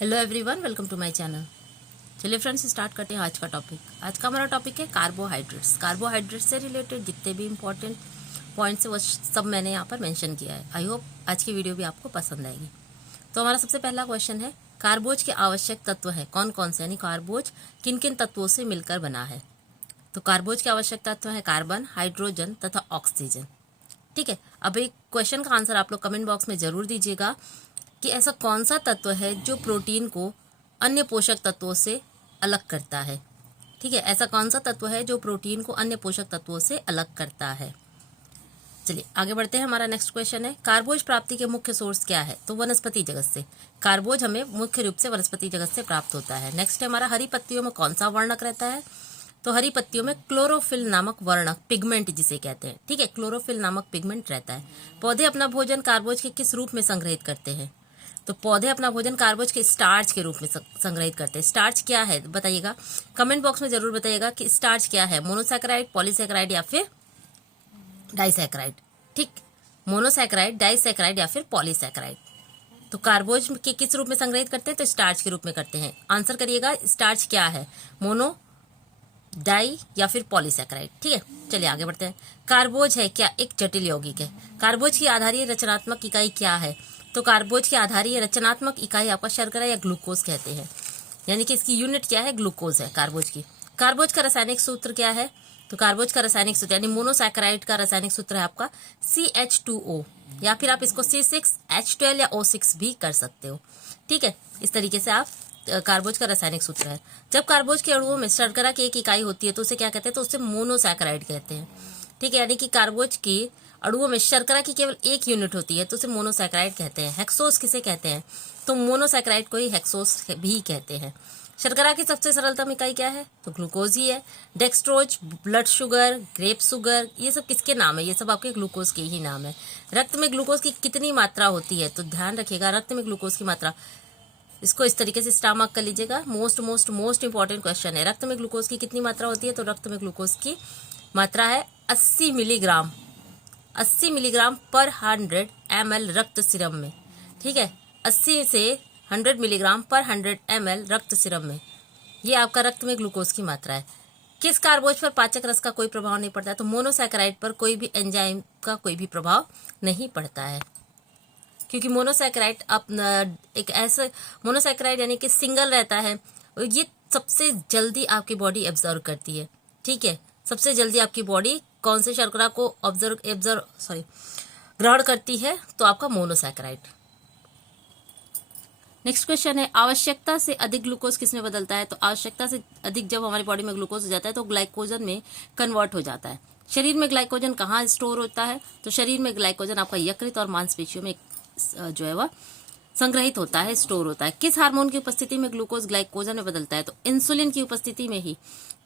Hello everyone, welcome to my channel. चलिए friends, start करते हैं आज का टॉपिक। आज का हमारा टॉपिक है कार्बोहाइड्रेट्स। कार्बोहाइड्रेट्स से रिलेटेड जितने भी इंपॉर्टेंट पॉइंट्स है वो सब मैंने यहाँ पर मेंशन किया है। आई होप आज की वीडियो भी आपको पसंद आएगी। तो हमारा सबसे पहला क्वेश्चन है, कार्बोज के आवश्यक तत्व है कौन कौन से, यानी कार्बोज किन किन तत्वों से मिलकर बना है। तो कार्बोज के आवश्यक तत्व है कार्बन, हाइड्रोजन तथा ऑक्सीजन। ठीक है, अब एक क्वेश्चन का आंसर आप लोग कमेंट बॉक्स में जरूर दीजिएगा कि ऐसा कौन सा तत्व है जो प्रोटीन को अन्य पोषक तत्वों से अलग करता है। ठीक है, ऐसा कौन सा तत्व है जो प्रोटीन को अन्य पोषक तत्वों से अलग करता है। चलिए आगे बढ़ते हैं। हमारा नेक्स्ट क्वेश्चन है, कार्बोज प्राप्ति के मुख्य सोर्स क्या है। तो वनस्पति जगत से। कार्बोज हमें मुख्य रूप से वनस्पति जगत से प्राप्त होता है। नेक्स्ट है हमारा, हरी पत्तियों में कौन सा वर्णक रहता है। तो हरी पत्तियों में क्लोरोफिल नामक वर्णक, पिगमेंट जिसे कहते हैं। ठीक है, क्लोरोफिल नामक पिगमेंट रहता है। पौधे अपना भोजन कार्बोज के किस रूप में संग्रहित करते हैं। तो पौधे अपना भोजन कार्बोज के स्टार्च के रूप में संग्रहित करते हैं। स्टार्च क्या है बताइएगा, कमेंट बॉक्स में जरूर बताइएगा कि स्टार्च क्या है। मोनोसैकेराइड, पॉलीसैकेराइड या फिर डाइसैकेराइड। ठीक, मोनोसैकेराइड, डाइसैकेराइड या फिर पॉलीसैकेराइड। तो कार्बोज के किस रूप में संग्रहित करते हैं। तो स्टार्च के रूप में करते हैं। आंसर करिएगा, स्टार्च क्या है, मोनो, डाई या फिर पॉलीसैकेराइड। ठीक है, चलिए आगे बढ़ते हैं। कार्बोज है क्या एक जटिल यौगिक है। कार्बोज की आधारीय रचनात्मक इकाई क्या है। तो कार्बोज की आधारीय रचनात्मक इकाई आपका शर्करा या ग्लूकोज कहते हैं, यानी कि इसकी यूनिट क्या है, ग्लूकोज है कार्बोज की। कार्बोज का रासायनिक सूत्र क्या है। तो कार्बोज का रासायनिक सूत्र यानी मोनोसैकेराइड का रासायनिक सूत्र है आपका CH2O, या फिर आप इसको C6H12 या O6 भी कर सकते हो। ठीक है, इस तरीके से आप कार्बोज का रासायनिक सूत्र है। जब कार्बोज के अणुओं में शर्करा की एक इकाई होती है तो उसे क्या कहते हैं, तो उसे मोनोसैकेराइड कहते हैं। ठीक है, यानी कि कार्बोज की अणुओं में शर्करा की केवल एक यूनिट होती है तो उसे मोनोसैकेराइड कहते हैं। हेक्सोस किसे कहते हैं, तो मोनोसैकेराइड को ही हेक्सोस भी कहते हैं। शर्करा की सबसे सरलतम इकाई क्या है, तो ग्लूकोज ही है। Dextrose, blood sugar, grape sugar, ये सब किसके नाम है, ये सब आपके ग्लूकोज के ही नाम है। रक्त में ग्लूकोज की कितनी मात्रा होती है, तो ध्यान रखिएगा रक्त में ग्लूकोज की मात्रा, इसको इस तरीके से स्टार मार्क कर लीजिएगा। मोस्ट इंपॉर्टेंट क्वेश्चन है, रक्त में ग्लूकोज की कितनी मात्रा होती है। तो रक्त में ग्लूकोज की मात्रा है 80 मिलीग्राम, 80 मिलीग्राम पर 100 ml रक्त सीरम में। ठीक है, 80 से 100 मिलीग्राम पर 100 ml रक्त सीरम में, ये आपका रक्त में ग्लूकोज की मात्रा है। किस कार्बोज पर पाचक रस का कोई प्रभाव नहीं पड़ता है। तो मोनोसैकेराइड पर कोई भी एंजाइम का कोई भी प्रभाव नहीं पड़ता है, क्योंकि मोनोसैकेराइड एक ऐसे मोनोसैकेराइड यानी कि सिंगल रहता है, और ये सबसे जल्दी आपकी बॉडी एब्जॉर्व करती है। ठीक है, सबसे जल्दी आपकी बॉडी कौन से शर्करा को ग्रहण करती है, तो आपका मोनोसैकेराइड। नेक्स्ट क्वेश्चन है, आवश्यकता से अधिक ग्लूकोज किसमें बदलता है। तो आवश्यकता से अधिक जब हमारी बॉडी में ग्लूकोज हो जाता है तो ग्लाइकोजन में कन्वर्ट हो जाता है। शरीर में ग्लाइकोजन कहाँ स्टोर होता है। तो शरीर में ग्लाइकोजन आपका यकृत और मांसपेशियों में जो है वह संग्रहित होता है, स्टोर होता है। किस हार्मोन की उपस्थिति में ग्लूकोज ग्लाइकोजन में बदलता है। तो इंसुलिन की उपस्थिति में ही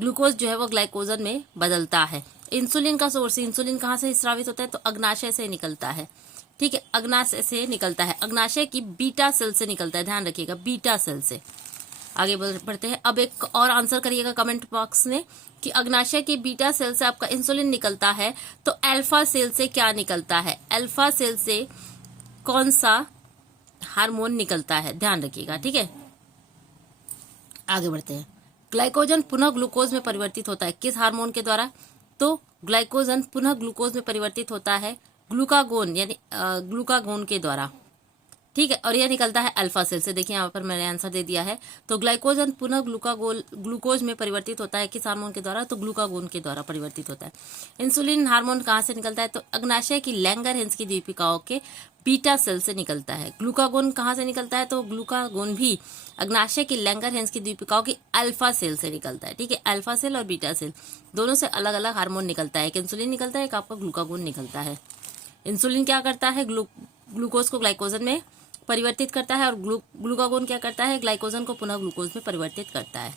ग्लूकोज जो है वो ग्लाइकोजन में बदलता है। इंसुलिन का सोर्स, इंसुलिन कहाँ से स्रावित होता है, तो अग्नाशय से निकलता है। ठीक है, अग्नाशय से निकलता है, अग्नाशय की बीटा सेल से निकलता है, ध्यान रखिएगा बीटा सेल से। आगे बढ़ते हैं। अब एक और आंसर करिएगा कमेंट बॉक्स में कि अग्नाशय की बीटा सेल से आपका इंसुलिन निकलता है, तो अल्फा सेल से क्या निकलता है, अल्फा सेल से कौन सा हार्मोन निकलता है, ध्यान रखिएगा। ठीक है, आगे बढ़ते हैं। ग्लाइकोजन पुनः ग्लूकोज में परिवर्तित होता है किस हार्मोन के द्वारा। तो ग्लाइकोजन पुनः ग्लूकोज में परिवर्तित होता है ग्लूकागोन यानी ग्लूकागोन के द्वारा। ठीक है, और यह निकलता है अल्फा सेल से। देखिए यहाँ पर मैंने आंसर दे दिया है। तो ग्लाइकोजन पुनः ग्लूकोज में परिवर्तित होता है किस हार्मोन के द्वारा, तो ग्लूकागोन के द्वारा परिवर्तित होता है। इंसुलिन हार्मोन कहाँ से निकलता है, तो अग्नाशय की लैंगरहेंस की दीपिकाओं के बीटा सेल से निकलता है। ग्लूकागोन कहाँ से निकलता है, तो ग्लूकागोन भी अग्नाशय की लैंगरहेंस की दीपिकाओं की अल्फा सेल से निकलता है। ठीक है, अल्फा सेल और बीटा सेल दोनों से अलग अलग हार्मोन निकलता है, एक इंसुलिन निकलता है, एक आपका ग्लूकागोन निकलता है। इंसुलिन क्या करता है, ग्लूकोज को ग्लाइकोजन में परिवर्तित करता है, और ग्लूकागोन क्या करता है, ग्लाइकोजन को पुनः ग्लूकोज में परिवर्तित करता है।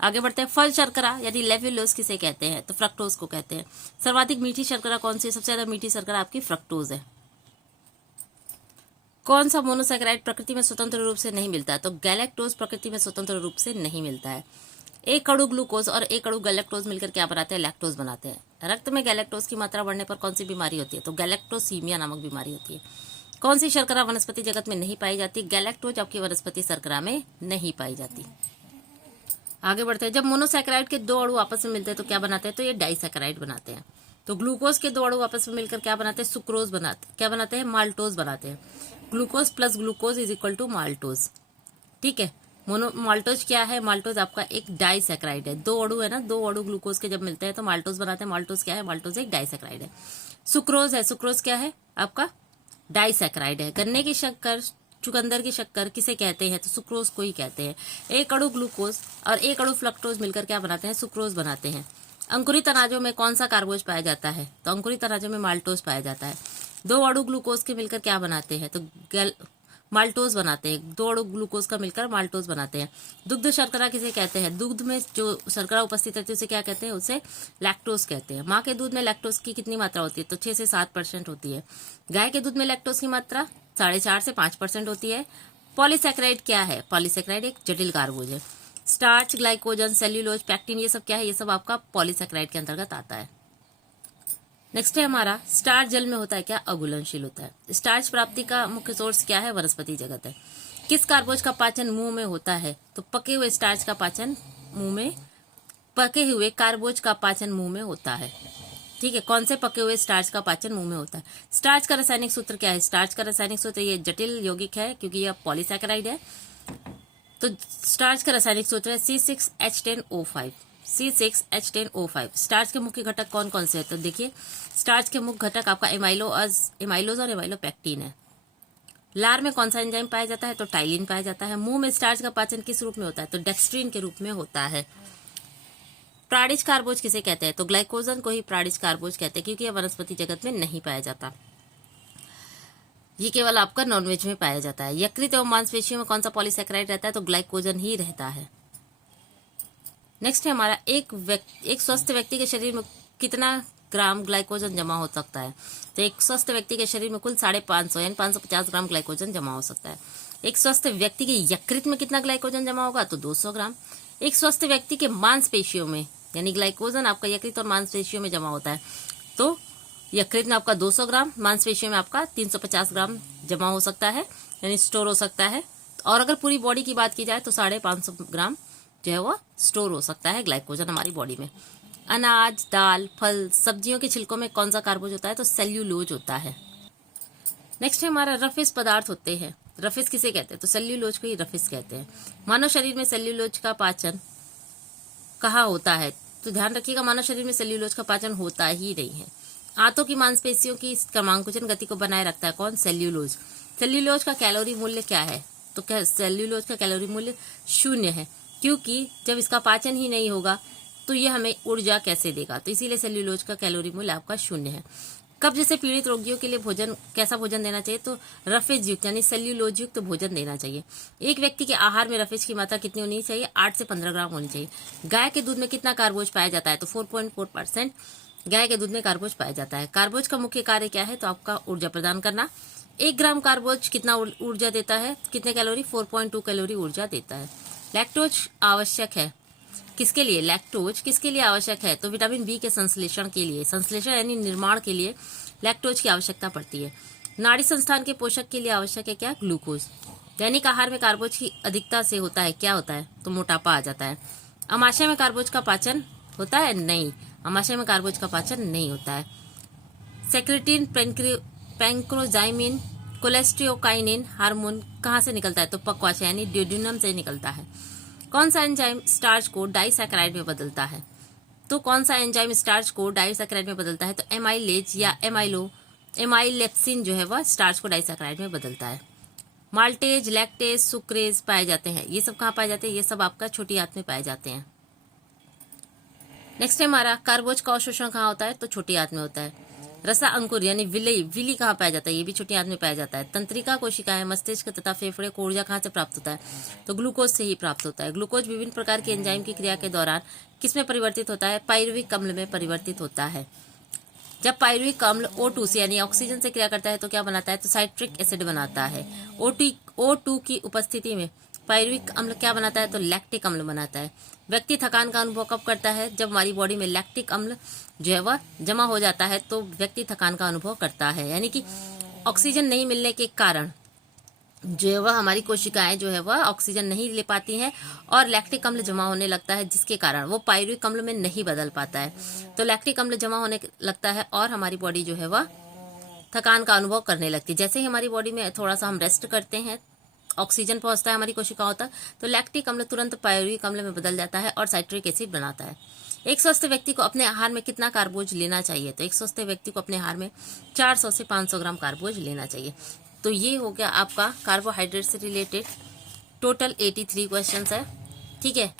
आगे बढ़ते हैं। फल शर्करा यानी लेव्युलोज किसे कहते हैं, तो फ्रक्टोज को कहते हैं। सर्वाधिक मीठी शर्करा कौन सी है, सबसे ज्यादा मीठी शर्करा आपकी फ्रक्टोज है। कौन सा मोनोसैकेराइड प्रकृति में स्वतंत्र रूप से नहीं मिलता है, तो गैलेक्टोज प्रकृति में स्वतंत्र रूप से नहीं मिलता है। एक अणु ग्लूकोज और एक अणु गैलेक्टोज मिलकर क्या बनाते हैं, लैक्टोज बनाते हैं। रक्त में गैलेक्टोज की मात्रा बढ़ने पर कौन सी बीमारी होती है, तो गैलेक्टोसीमिया नामक बीमारी होती है। कौन सी शर्करा वनस्पति जगत में नहीं पाई जाती? गैलेक्टोज आपकी वनस्पति शर्करा में नहीं पाई जाती। आगे बढ़ते हैं। जब मोनोसैकेराइड के दो अणु आपस में मिलते हैं तो क्या बनाते हैं? तो ये डाइसैकेराइड बनाते हैं। तो ग्लूकोज के दो अणु आपस में मिलकर क्या बनाते हैं? सुक्रोज बनाते, क्या बनाते हैं? माल्टोज बनाते हैं। Glucose plus glucose is equal to maltose. ठीक है। माल्टोज क्या है? माल्टोज आपका एक डाइसैकेराइड है। दो अणु है ना, दो अणु ग्लूकोज के जब मिलते हैं तो माल्टोज बनाते हैं। माल्टोज क्या है? माल्टोज एक डाइसैकेराइड है। सुक्रोज है, सुक्रोज क्या है? आपका डाइसैकेराइड है। गन्ने की शक्कर, चुकंदर की शक्कर किसे कहते हैं? तो सुक्रोज को ही कहते हैं। एक अणु ग्लूकोज और एक अणु फ्रक्टोज मिलकर क्या बनाते हैं? सुक्रोज बनाते हैं। अंकुरित अनाजों में कौन सा कार्बोज पाया जाता है? तो अंकुरित अनाजों में माल्टोज पाया जाता है। दो अणु ग्लूकोज के मिलकर क्या बनाते हैं? तो माल्टोज बनाते हैं। दो अणु ग्लूकोज का मिलकर माल्टोज बनाते हैं। दुग्ध शर्करा किसे कहते हैं? दुग्ध में जो शर्करा उपस्थित रहती है उसे क्या कहते हैं? उसे लैक्टोज कहते हैं। माँ के दूध में लैक्टोज की कितनी मात्रा होती है? तो 6 से 7% होती है। गाय के दूध में लैक्टोज की मात्रा 4.5 से 5% होती है। पॉलीसैकेराइड क्या है? पॉलीसैकेराइड एक जटिल कार्बोज है। स्टार्च, ग्लाइकोजन, सेल्यूलोज, पैक्टिन, ये सब क्या है? ये सब आपका पॉलीसैकेराइड के अंतर्गत आता है। नेक्स्ट है हमारा, स्टार्च जल में होता है क्या? अघुलनशील होता है। स्टार्च प्राप्ति का मुख्य सोर्स क्या है? वनस्पति जगत है। किस कार्बोज का पाचन मुंह में होता है? तो पके हुए स्टार्च का पाचन मुंह में, पके हुए कार्बोज का पाचन मुंह में होता है। ठीक है। कौन से पके हुए स्टार्च का पाचन मुंह में होता है? स्टार्च का रासायनिक सूत्र क्या है? स्टार्च का रासायनिक सूत्र ये जटिल यौगिक है क्योंकि यह पॉलीसैकेराइड है। तो स्टार्च का रासायनिक सूत्र है C6H10O5। C6H10O5। स्टार्च के मुख्य घटक कौन कौन से हैं? तो देखिए, स्टार्च के मुख्य घटक आपका एमाइलोज और एमाइलोपेक्टिन है। लार में कौन सा एंजाइम पाया जाता है? तो टाइलिन पाया जाता है। मुंह में स्टार्च का पाचन किस रूप में होता है? तो डेक्स्ट्रीन के रूप में होता है। प्राणिज कार्बोज किसे कहते हैं? तो ग्लाइकोजन को ही प्राणिज कार्बोज कहते हैं क्योंकि यह वनस्पति जगत में नहीं पाया जाता। ये केवल आपका नॉनवेज में पाया जाता है। यकृत एवं मांसपेशियों में कौन सा पॉलीसैकेराइड रहता है? तो ग्लाइकोजन ही रहता है। नेक्स्ट है हमारा, एक स्वस्थ व्यक्ति के शरीर में कितना ग्राम ग्लाइकोजन जमा हो सकता है? तो एक स्वस्थ व्यक्ति के शरीर में कुल 550 यानी 550 ग्राम ग्लाइकोजन जमा हो सकता है। एक स्वस्थ व्यक्ति के यकृत में कितना ग्लाइकोजन जमा होगा? तो 200 ग्राम। एक स्वस्थ व्यक्ति के मांसपेशियों में, यानी ग्लाइकोजन आपका यकृत और मांसपेशियों में जमा होता है, तो यकृत में आपका 200 ग्राम, मांसपेशियों में आपका 350 ग्राम जमा हो सकता है, यानी स्टोर हो सकता है। और अगर पूरी बॉडी की बात की जाए तो 550 ग्राम जो है वो स्टोर हो सकता है ग्लाइकोजन हमारी बॉडी में। अनाज, दाल, फल, सब्जियों के छिलकों में कौन सा कार्बोज होता है? तो सेल्यूलोज होता है। नेक्स्ट है हमारा, रफेज पदार्थ होते हैं। रफेज किसे कहते हैं? तो सेल्यूलोज को ही रफेज कहते हैं। मानव शरीर में सेल्यूलोज का पाचन कहाँ होता है? तो ध्यान रखिएगा, मानव शरीर में सेल्यूलोज का पाचन होता ही नहीं है। आंतों की मांसपेशियों की क्रमांकुचन गति को बनाए रखता है कौन? सेल्यूलोज। सेल्यूलोज का कैलोरी मूल्य क्या है? तो क्या सेल्यूलोज का कैलोरी मूल्य 0 है, क्योंकि जब इसका पाचन ही नहीं होगा तो ये हमें ऊर्जा कैसे देगा? तो इसीलिए सेल्यूलोज का कैलोरी मूल्य आपका 0 है। कब्ज से पीड़ित रोगियों के लिए भोजन, कैसा भोजन देना चाहिए? तो रफेज युक्त यानी सेल्यूलोज युक्त भोजन देना चाहिए। एक व्यक्ति के आहार में रफेज की मात्रा कितनी होनी चाहिए? 8 से 15 ग्राम होनी चाहिए। गाय के दूध में कितना कार्बोज पाया जाता है? तो 4.4% गाय के दूध में कार्बोज पाया जाता है। कार्बोज का मुख्य कार्य क्या है? तो आपका ऊर्जा प्रदान करना। 1 ग्राम कार्बोज कितना ऊर्जा देता है? कितने कैलोरी? 4.2 कैलोरी ऊर्जा देता है। लैक्टोज आवश्यक है किसके लिए? लैक्टोज किसके लिए आवश्यक है? तो विटामिन बी के संश्लेषण के लिए, संश्लेषण यानी निर्माण के लिए लैक्टोज की आवश्यकता पड़ती है। नाड़ी संस्थान के पोषक के लिए आवश्यक है क्या? ग्लूकोज। दैनिक आहार में कार्बोज की अधिकता से होता है क्या होता है? तो मोटापा आ जाता है। अमाशय में कार्बोज का पाचन होता है? नहीं, अमाशय में कार्बोज का पाचन नहीं होता है। सेक्रेटिन, पैंक्रोजाइमिन, कोलेस्ट्रियोकाइनिन हार्मोन कहाँ से निकलता है? तो पक्वाशय यानी ड्यूडेनम से निकलता है। कौन सा एंजाइम स्टार्च को डाइसैकेराइड में बदलता है? तो कौन सा एंजाइम स्टार्च को डाइसैकेराइड में बदलता है? तो एमाइलेज या एमाइलेप्सिन जो है वह स्टार्च को डाइसैकेराइड में बदलता है। माल्टेज, लैक्टेज, सुक्रेज पाए जाते हैं। ये सब कहाँ पाए जाते हैं? ये सब आपका छोटी आंत में पाए जाते हैं। नेक्स्ट है हमारा, कार्बोज का अवशोषण कहाँ होता है? तो छोटी आंत में होता है। रसा अंकुर यानी विली कहाँ पाया जाता है? ये भी छोटी आंत में पाया जाता है। तंत्रिका कोशिकाएं, मस्तिष्क तथा फेफड़े को ऊर्जा कहाँ से प्राप्त होता है? तो ग्लूकोज से ही प्राप्त होता है। ग्लूकोज विभिन्न प्रकार की एंजाइम की क्रिया के दौरान किसमें परिवर्तित होता है? पाइरुविक अम्ल में परिवर्तित होता है। जब पाइरुविक अम्ल O2 से यानी ऑक्सीजन से क्रिया करता है तो क्या बनाता है? तो साइट्रिक एसिड बनाता है। O2 की उपस्थिति में पाइरुविक अम्ल क्या बनाता है? तो लैक्टिक अम्ल बनाता है। व्यक्ति थकान का अनुभव कब करता है? जब हमारी बॉडी में लैक्टिक अम्ल जो है वह जमा हो जाता है तो व्यक्ति थकान का अनुभव करता है। यानी कि ऑक्सीजन नहीं मिलने के कारण जो है वह हमारी कोशिकाएं जो है वह ऑक्सीजन नहीं ले पाती हैं और लैक्टिक अम्ल जमा होने लगता है, जिसके कारण वो पायरुविक अम्ल में नहीं बदल पाता है। तो लैक्टिक अम्ल जमा होने लगता है और हमारी बॉडी जो है वह थकान का अनुभव करने लगती है। जैसे ही हमारी बॉडी में थोड़ा सा हम रेस्ट करते हैं, ऑक्सीजन पहुंचता है हमारी कोशिकाओं तक, तो लैक्टिक अम्ल तुरंत पायरुविक अम्ल में बदल जाता है और साइट्रिक एसिड बनाता है। एक स्वस्थ व्यक्ति को अपने आहार में कितना कार्बोज लेना चाहिए? तो एक स्वस्थ व्यक्ति को अपने आहार में 400 से 500 ग्राम कार्बोज लेना चाहिए। तो ये हो गया आपका कार्बोहाइड्रेट से रिलेटेड टोटल 83 क्वेश्चंस है। ठीक है,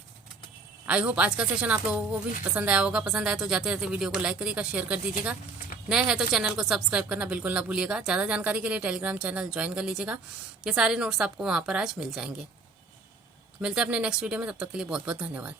आई होप आज का सेशन आप लोगों को भी पसंद आया होगा। पसंद आया तो जाते जाते वीडियो को लाइक करिएगा, शेयर कर दीजिएगा। नए हैं तो चैनल को सब्सक्राइब करना बिल्कुल ना भूलिएगा। ज़्यादा जानकारी के लिए टेलीग्राम चैनल ज्वाइन कर लीजिएगा। ये सारे नोट्स आपको वहाँ पर आज मिल जाएंगे। मिलते हैं अपने नेक्स्ट वीडियो में, तब तक के लिए बहुत बहुत धन्यवाद।